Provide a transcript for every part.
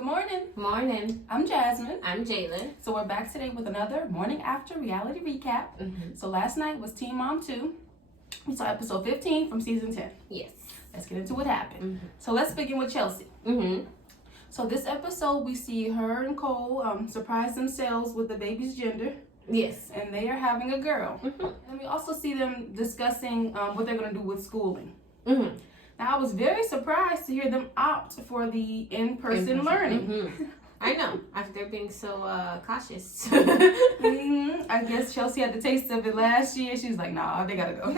Good morning. Morning. I'm Jasmine. I'm Jalen. So we're back today with another morning after reality recap. So last night was Teen Mom 2. We saw episode 15 from season 10. Yes. Let's get into what happened. So let's begin with Chelsea. So this episode we see her and Cole surprise themselves with the baby's gender. Yes. And they are having a girl. And we also see them discussing what they're going to do with schooling. Now, I was very surprised to hear them opt for the in-person learning. I know, after being so cautious. I guess Chelsea had the taste of it last year. She was like, nah, they gotta go.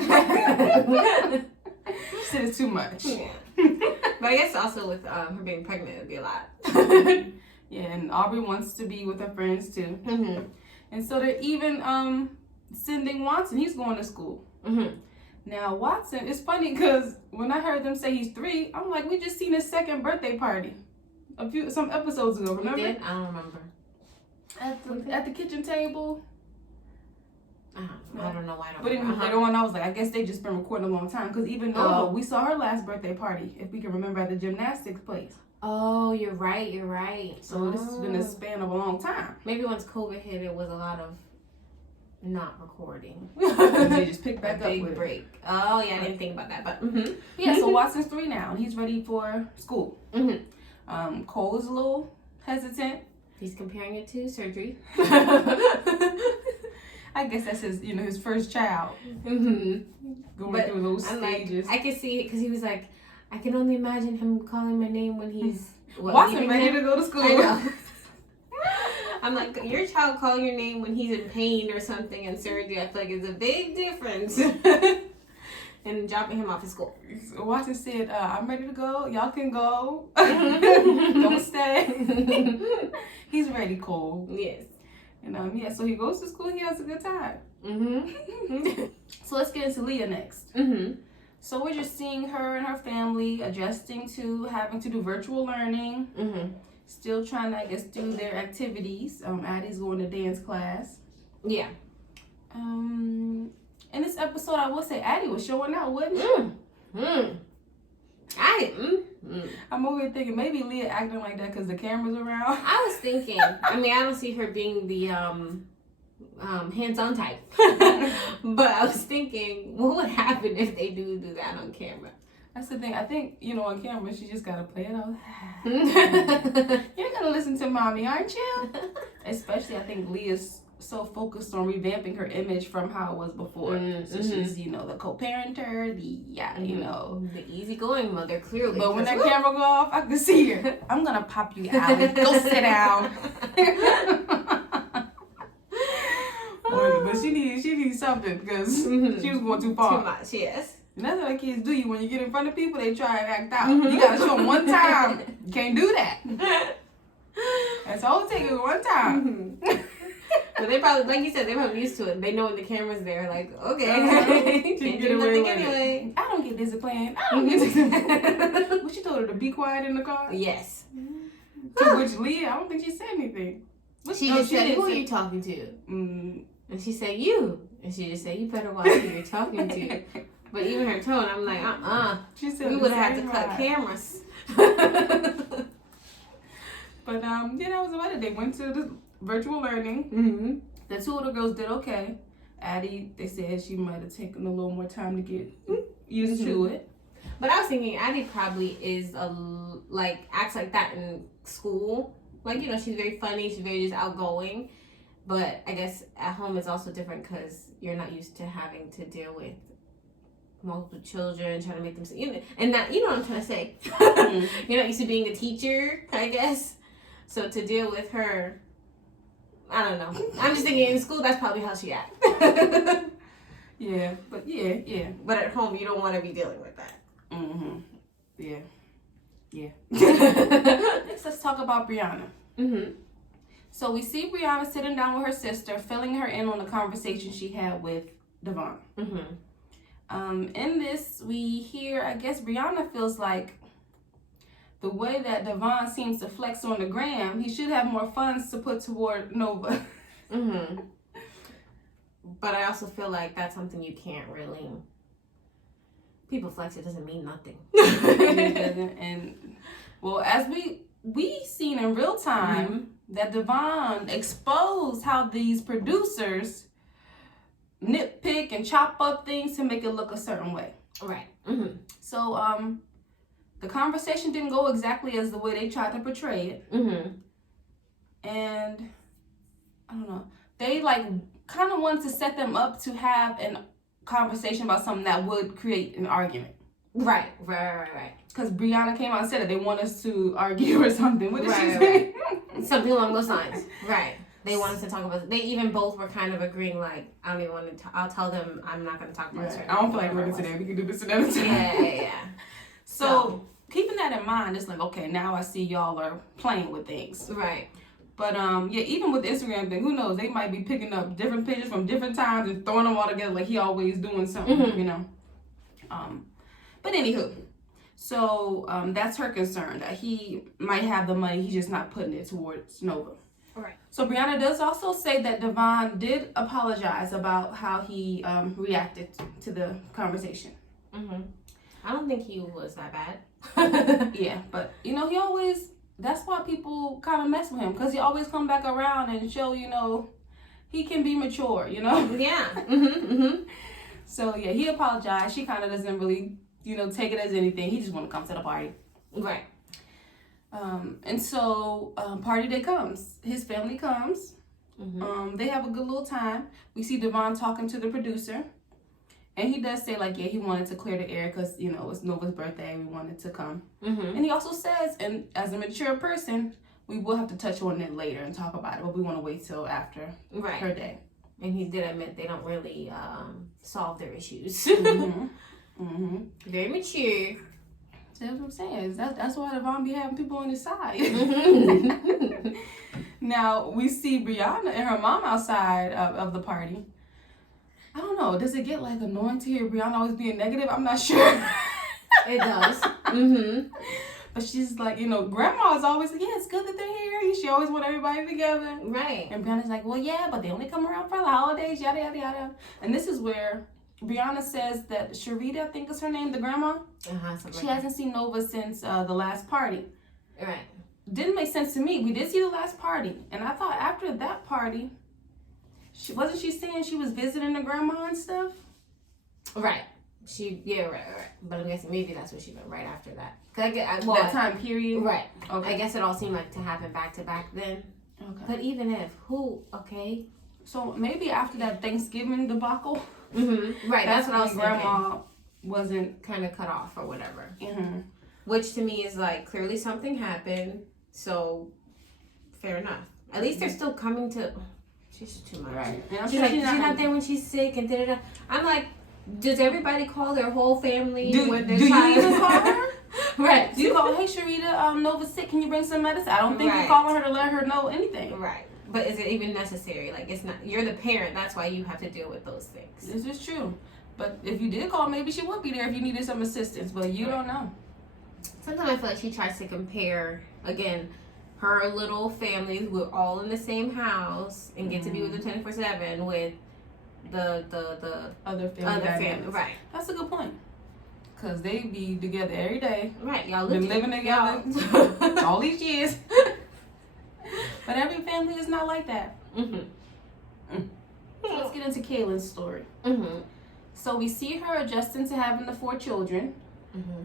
She said it's too much. Yeah. But I guess also with her being pregnant, it'd be a lot. Yeah, and Aubrey wants to be with her friends too. And so they're even sending Watson. He's going to school. Now, Watson, it's funny because when I heard them say he's 3, I'm like, we just seen his second birthday party some episodes ago, remember? We did? I don't remember. At the kitchen table. I don't know why I don't But remember. later on, I was like, I guess they just been recording a long time. Because even Nova, we saw her last birthday party, if we can remember, at the gymnastics place. Oh, you're right. So this has been a span of a long time. Maybe once COVID hit, it was a lot of not recording. They just picked back up big with break. Oh, yeah, I didn't think about that. But yeah, so Watson's 3 now, and he's ready for school. Cole is a little hesitant. He's comparing it to surgery. I guess that's his first child. Going through those stages. I can see it because he was like, I can only imagine him calling my name when he's Watson ready to go to school. I know. I'm like, your child calling your name when he's in pain or something in surgery, I feel like it's a big difference. And dropping him off at school. So Watson said, I'm ready to go. Y'all can go. Don't stay. He's ready, Cole. Yes. And so he goes to school. He has a good time. So let's get into Leah next. So we're just seeing her and her family adjusting to having to do virtual learning. Still trying to, I guess, do their activities. Addie's going to dance class. Yeah. In this episode, I will say Addie was showing out, wasn't she? I'm over here thinking maybe Leah acting like that because the camera's around. I was thinking. I mean, I don't see her being the hands-on type. But I was thinking, what would happen if they do that on camera? That's the thing. I think, on camera, she just got to play it out. You're going to listen to mommy, aren't you? Especially, I think Leah's so focused on revamping her image from how it was before. So she's, the co-parenter, the easygoing mother, clearly. But when that camera go off, I can see her. I'm going to pop you out. Go sit down. But she needs something because she was going too far. Too much, yes. And that's what kids do. When you get in front of people, they try and act out. You gotta show them one time. You can't do that. That's all it takes is one time. But they probably, like you said, they're probably used to it. They know when the camera's there, like, okay. Can't do nothing anyway. I don't get disciplined. What you told her to be quiet in the car? Yes. To which Leah, I don't think she said anything. She just said, who are you talking to? And she said, you. And she just said, you better watch who you're talking to. But even her tone, I'm like, She said we would have had to cut cameras. But that was about it. They went to the virtual learning. The 2 of the girls did okay. Addie, they said she might have taken a little more time to get used to it. But I was thinking Addie probably is acts like that in school. Like, she's very funny. She's very just outgoing. But I guess at home it's also different because you're not used to having to deal with multiple children, trying to make them and that, what I'm trying to say. You're not used to being a teacher, I guess. So to deal with her, I don't know. I'm just thinking in school that's probably how she acts. Yeah. But at home you don't want to be dealing with that. Yeah. Next, let's talk about Brianna. So we see Brianna sitting down with her sister, filling her in on the conversation she had with Devon. In this, we hear, I guess Brianna feels like the way that Devon seems to flex on the gram, he should have more funds to put toward Nova. But I also feel like that's something you can't really... People flex, it doesn't mean nothing. It doesn't. And, well, as we seen in real time that Devon exposed how these producers nitpick and chop up things to make it look a certain way. Right. So the conversation didn't go exactly as the way they tried to portray it. And I don't know. They like kind of wanted to set them up to have a conversation about something that would create an argument. Right. Because Brianna came out and said that they want us to argue or something. What did she say? Something along those lines. Right. They want us to talk about. They even both were kind of agreeing, like, I don't even want to. I'll tell them I'm not going to talk about this. I don't feel like going today. We can do this another time. Yeah. So keeping that in mind, it's like, okay, now I see y'all are playing with things. Right. But even with the Instagram thing, who knows? They might be picking up different pictures from different times and throwing them all together like he always doing something, you know. But anywho, so that's her concern, that he might have the money, he's just not putting it towards Nova. Right. So Brianna does also say that Devon did apologize about how he reacted to the conversation. I don't think he was that bad. Yeah, but you know, he always, that's why people kind of mess with him, because he always come back around and show, you know, he can be mature, you know? Yeah. So yeah, he apologized. She kind of doesn't really, you know, take it as anything. He just want to come to the party. Right. And so party day comes. His family comes. They have a good little time. We see Devon talking to the producer. And he does say, like, yeah, he wanted to clear the air because, you know, it's Nova's birthday. We wanted to come. And he also says, and as a mature person, we will have to touch on it later and talk about it. But we want to wait till after her day. And he did admit they don't really solve their issues. Very mature. That's what I'm saying. That's why Devon be having people on his side. Now, we see Brianna and her mom outside of the party. I don't know. Does it get like annoying to hear Brianna always being negative? I'm not sure. It does. But she's like, you know, grandma's always like, yeah, it's good that they're here. She always want everybody together. Right. And Brianna's like, well, yeah, but they only come around for the holidays, yada, yada, yada. And this is where Brianna says that Sharita, I think is her name, the grandma, she hasn't seen Nova since the last party. Right. Didn't make sense to me. We did see the last party. And I thought after that party, wasn't she saying she was visiting the grandma and stuff? Right. Right. But I'm guessing maybe that's what she meant right after that. That time period? Right. Okay. I guess it all seemed like to happen back to back then. Okay. But even if, So maybe after that Thanksgiving debacle. Right. That's what I was thinking. Grandma wasn't kind of cut off or whatever. Which to me is like, clearly something happened. So, fair enough. At least they're still coming to... She's too much. Right. She's like, she's not there when she's sick and da-da-da. I'm like, does everybody call their whole family when they're child? Do you even call her? Right. Do you call, hey Sharita, Nova's sick, can you bring some medicine? I don't think you're calling her to let her know anything. Right. But is it even necessary? Like, it's not, you're the parent, that's why you have to deal with those things. This is true. But if you did call, maybe she would be there if you needed some assistance, but you don't know. Sometimes I feel like she tries to compare, again, her little families, we're all in the same house and get to be with her 24/7 with the other family. Right. That's a good point. Because they be together every day. Right. Y'all been living together all these years. But every family is not like that. So let's get into Kaylin's story. So we see her adjusting to having the 4 children.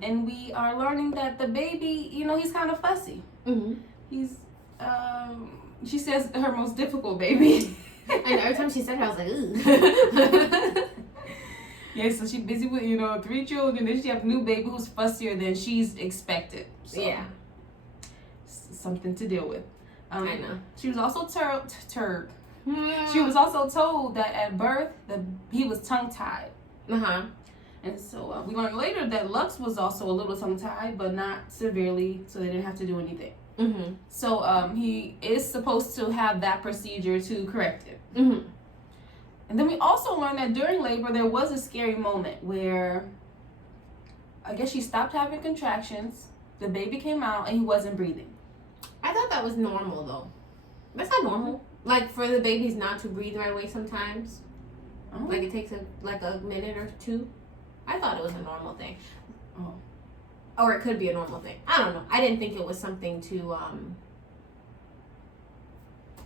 And we are learning that the baby, you know, he's kind of fussy. He's, she says, her most difficult baby. And every time she said it, I was like, ooh. Yeah, so she's busy with, you know, 3 children. Then she have a new baby who's fussier than she's expected. So, yeah. Something to deal with. I know. She was also She was also told that at birth, he was tongue-tied. And so we learned later that Lux was also a little tongue-tied, but not severely, so they didn't have to do anything. So he is supposed to have that procedure to correct it. And then we also learned that during labor, there was a scary moment where I guess she stopped having contractions, the baby came out, and he wasn't breathing. I thought that was normal, though. That's not normal. Like, for the babies not to breathe right away sometimes. Like, it takes a minute or 2. I thought it was a normal thing. Or it could be a normal thing. I don't know. I didn't think it was something to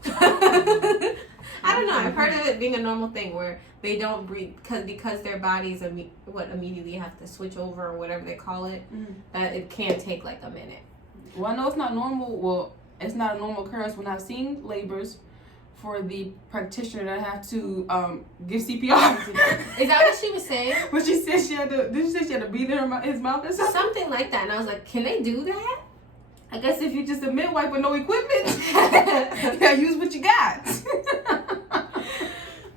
I don't know. I've heard of it being a normal thing where they don't breathe because their bodies immediately have to switch over or whatever they call it. That it can take like a minute. Well, I know it's not normal. Well, it's not a normal occurrence when I've seen labors for the practitioner that have to give CPR. Is that what she was saying? But she said she had to. Did she say she had to breathe in his mouth or something? Something like that. And I was like, can they do that? I guess if you're just a midwife with no equipment, you gotta use what you got.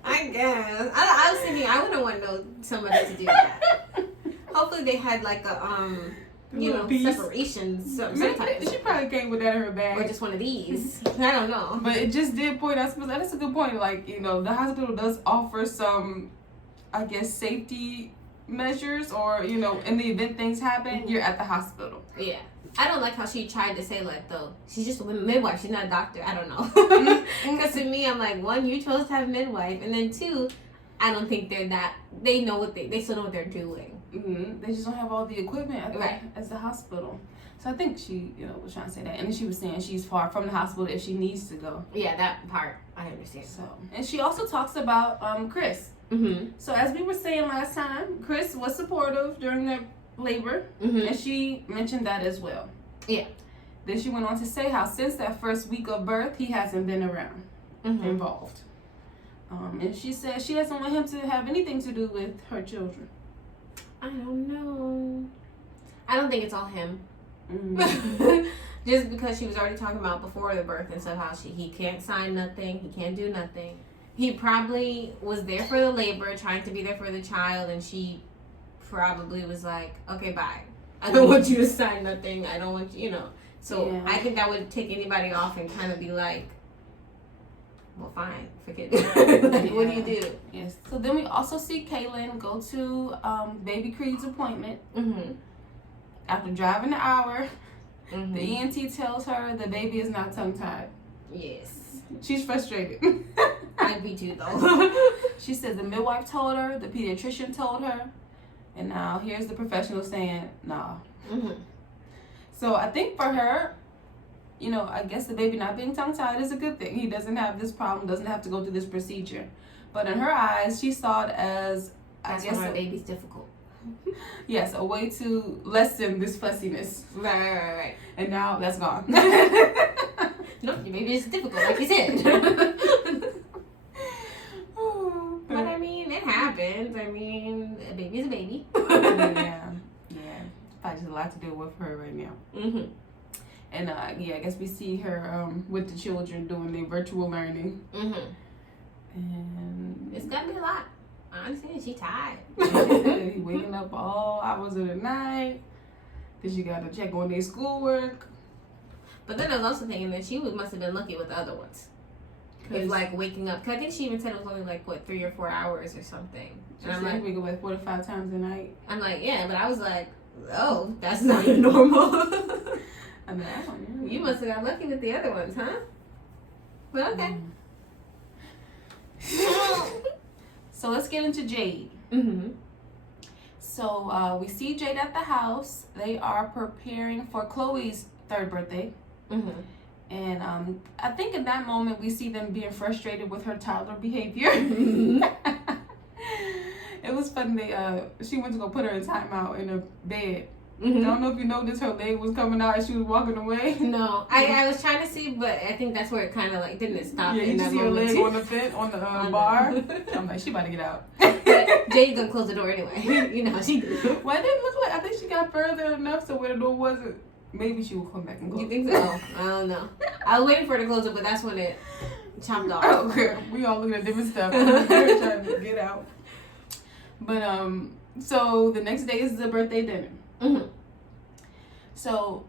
I guess. I was thinking I wouldn't want somebody to do that. Hopefully they had like a separation. She probably came with that in her bag. Or just one of these. I don't know. But it just did point out, that's a good point. Like, the hospital does offer some, I guess, safety measures or, in the event things happen, you're at the hospital. Yeah. I don't like how she tried to say, like, though, she's just a midwife. She's not a doctor. I don't know. Because to me, I'm like, one, you chose to have a midwife. And then two, I don't think they're that, they still know what they're doing. Mm-hmm. They just don't have all the equipment as the hospital. So I think she, was trying to say that. And then she was saying she's far from the hospital if she needs to go. Yeah, that part, I understand. So, and she also talks about Chris. Mm-hmm. So as we were saying last time, Chris was supportive during their labor, and she mentioned that as well. Yeah. Then she went on to say how since that first week of birth, he hasn't been around, involved. And she said she doesn't want him to have anything to do with her children. I don't know. I don't think it's all him. Just because she was already talking about before the birth and stuff, how he can't sign nothing, he can't do nothing. He probably was there for the labor, trying to be there for the child, and she probably was like, okay, bye. I don't want you to sign nothing. I don't want you, So yeah. I think that would take anybody off and kind of be like, well, fine, forget it. What do you do? Yes. So then we also see Kaylin go to baby Creed's appointment. After driving an hour, the ENT tells her the baby is not tongue-tied. Yes. She's frustrated. I'd be too, though. She said the midwife told her, the pediatrician told her, and now here's the professional saying, nah. So I think for her, I guess the baby not being tongue-tied is a good thing. He doesn't have this problem, doesn't have to go through this procedure. But in her eyes, she saw it as, I guess, why baby's difficult. Yes, a way to lessen this fussiness. Right. And now that's gone. No, your baby is difficult, like you said. But I mean, it happens. I mean, a baby's a baby. Yeah. Probably just a lot to deal with her right now. And I guess we see her with the children doing their virtual learning. And it's gonna be a lot. I understand she's tired. He waking up all hours of the night. Cause you gotta check on their schoolwork. But then I was also thinking that she must have been lucky with the other ones. If like waking up, cause I think she even said it was only like 3 or 4 hours or something. And I'm like, we go like 4 to 5 times a night. I'm like, yeah, but I was like, oh, that's not normal. I mean, I don't know. You must have got lucky with the other ones, huh? But okay. So let's get into Jade. So we see Jade at the house. They are preparing for Chloe's 3rd birthday. And I think in that moment we see them being frustrated with her toddler behavior. It was funny. She went to go put her in timeout in her bed. I don't know if you noticed her leg was coming out as she was walking away. No, I was trying to see, but I think that's where it kind of like didn't stop. Yeah, you just see her leg on the vent on the bar. I'm like, she about to get out. But Jade's gonna close the door anyway. You know how she do. Well, it didn't look like. I think she got further enough so where the door wasn't. Maybe she will come back and close. You think so? I don't know. I was waiting for her to close it, but that's when it chopped off. Oh, girl, we all looking at different stuff. We're trying to get out. But so the next day is the birthday dinner. So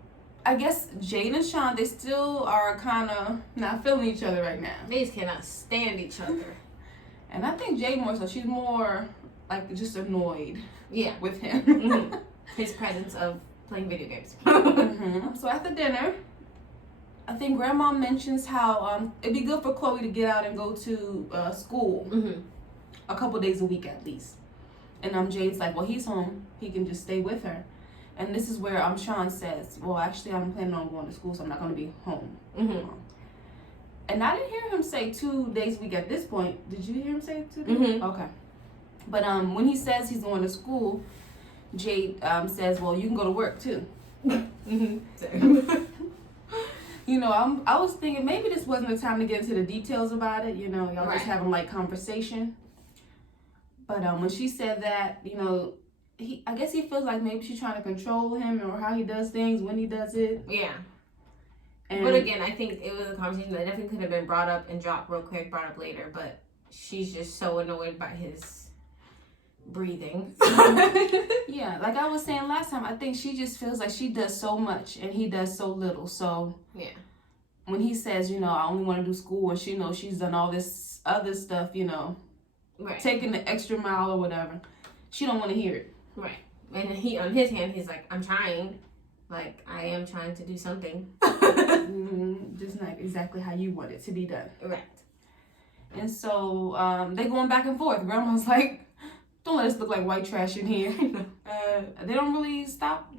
I guess Jade and Sean, they still are kind of not feeling each other right now. They just cannot stand each other. And I think Jade more so. She's more like just annoyed. Yeah. With him. His presence of playing video games. So after dinner, I think Grandma mentions how it'd be good for Chloe to get out and go to school a couple days a week at least. And Jade's like, well, he's home. He can just stay with her. And this is where Sean says, well, actually, I'm planning on going to school, so I'm not going to be home. And And I didn't hear him say 2 days a week at this point. Did you hear him say 2 days? Mm-hmm. Okay. But when he says he's going to school, Jade says, well, you can go to work too. Mm-hmm. You know, I was thinking maybe this wasn't the time to get into the details about it. You know, y'all just having like conversation. But when she said that, you know, I guess he feels like maybe she's trying to control him or how he does things, when he does it. Yeah. And but again, I think it was a conversation that definitely could have been brought up and dropped real quick, brought up later. But she's just so annoyed by his breathing. Yeah, like I was saying last time, I think she just feels like she does so much and he does so little. So yeah, when he says, you know, I only want to do school, and she knows she's done all this other stuff, you know, taking the extra mile or whatever, she don't want to hear it. Right. And he, on his hand, he's like, I'm trying. Like, I am trying to do something. Just not exactly how you want it to be done. Right. And so they going back and forth. Grandma's like, don't let us look like white trash in here. They don't really stop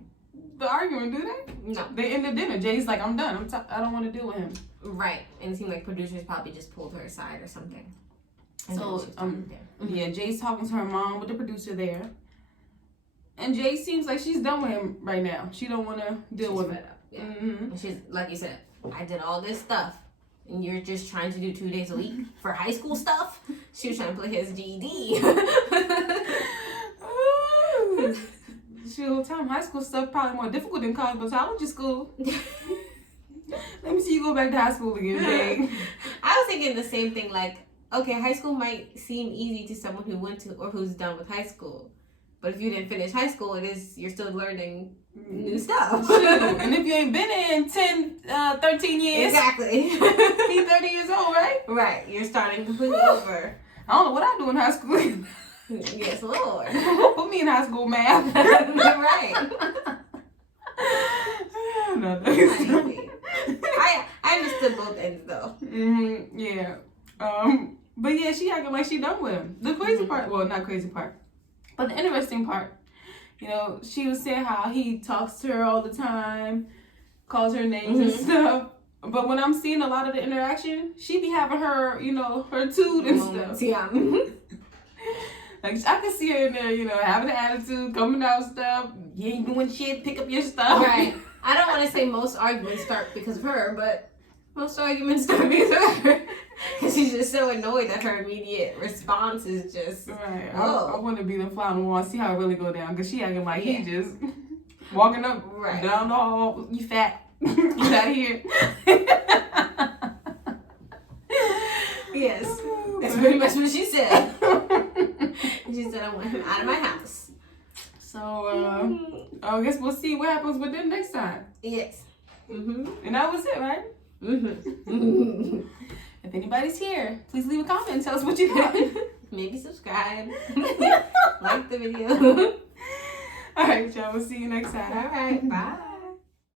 the argument, do they? No. They end the dinner. Jay's like, I'm done. I don't want to deal with him. Right. And it seemed like producers probably just pulled her aside or something. So, yeah, Jay's talking to her mom with the producer there. And Jay seems like she's done with him right now. She don't want to deal with him. Yeah. And she's, like you said, I did all this stuff, and you're just trying to do 2 days a week for high school stuff? She was trying to play his GED. She the whole time, high school stuff probably more difficult than cosmetology school. Let me see you go back to high school again, Jay. I was thinking the same thing, like, okay, high school might seem easy to someone who went to or who's done with high school. But if you didn't finish high school, you're still learning new stuff. And if you ain't been in 10, 13 years. Exactly. You're 30 years old, right? Right. You're starting completely over. I don't know what I do in high school. Yes, Lord. Put me in high school math. Right. No, I understood both ends, though. Yeah. But yeah, she acting like she done with him. The crazy part, well, not crazy part, but the interesting part, you know, she was saying how he talks to her all the time, calls her names and stuff. But when I'm seeing a lot of the interaction, she be having her, you know, her toot and stuff. Yeah. Like, I can see her in there, you know, having an attitude, coming out stuff. You ain't doing shit, pick up your stuff. Right. I don't want to say most arguments start because of her, but most arguments start because of her. Because she's just so annoyed that her immediate response is just, right. I want to be the fly on the wall and see how it really go down. Because she acting like he just walking up down the hall. You fat. Get out of here. Yes. That's pretty much what she said. She said, I want him out of my house. So, I guess we'll see what happens with them next time. Yes. And that was it, right? If anybody's here, please leave a comment and tell us what you thought. Maybe subscribe. Like the video. All right, y'all. We'll see you next time. All right. Bye.